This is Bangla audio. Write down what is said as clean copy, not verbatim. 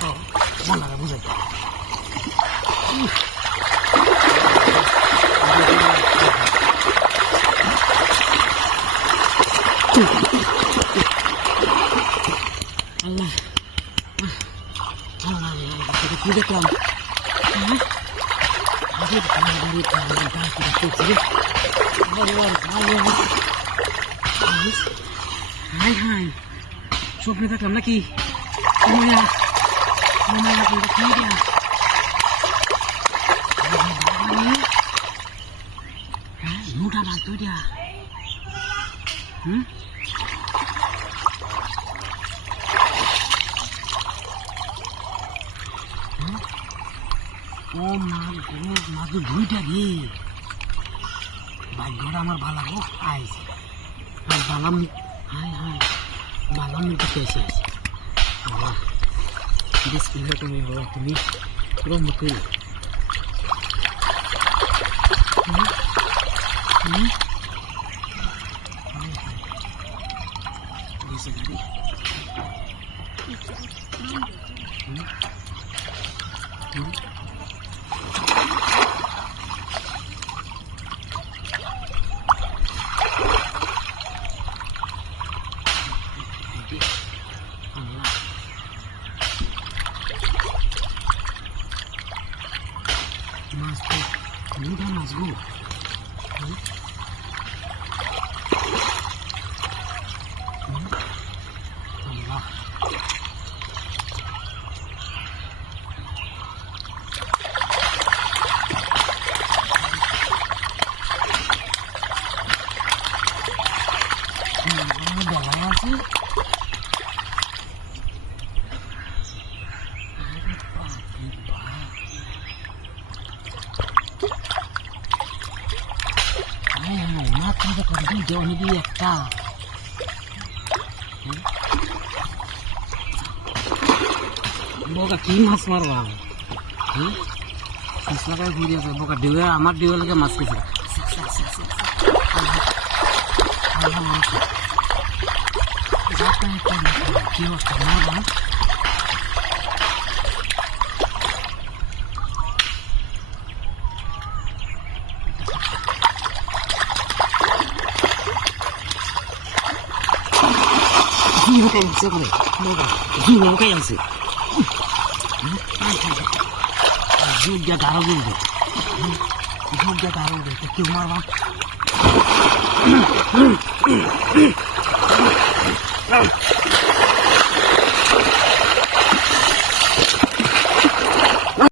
বলারে বুঝাই আল্লাহ কি দেখলাম হাই হাই স্বপ্নে দেখলাম নাকি মোটা মাছ তো এটা ও মাছ গো মাছ দুইটা রে ভাগ্যটা আমার ভালো হোক আইছে আর বালাম হাই হাই বালাম কিন্তু এসে আছে বাবা বিসমিল্লাহ তুমি বাবা তুমি রহমতুল মাছ তো মুদা মাছ গো আল্লাহ বেলা আছে জনি দিয়ে একটা বোকা কি মাছ মারবা মাছ লাগাই ঘুরি আছে বোকা ডিউয়ে আমার ডিউয়ে লাগে মাছ খেয়েছে কি অবস্থা মারবা Bukan yang sebelah, bukan yang se. Juga taruh dulu, juga taruh dulu. Kecil malah.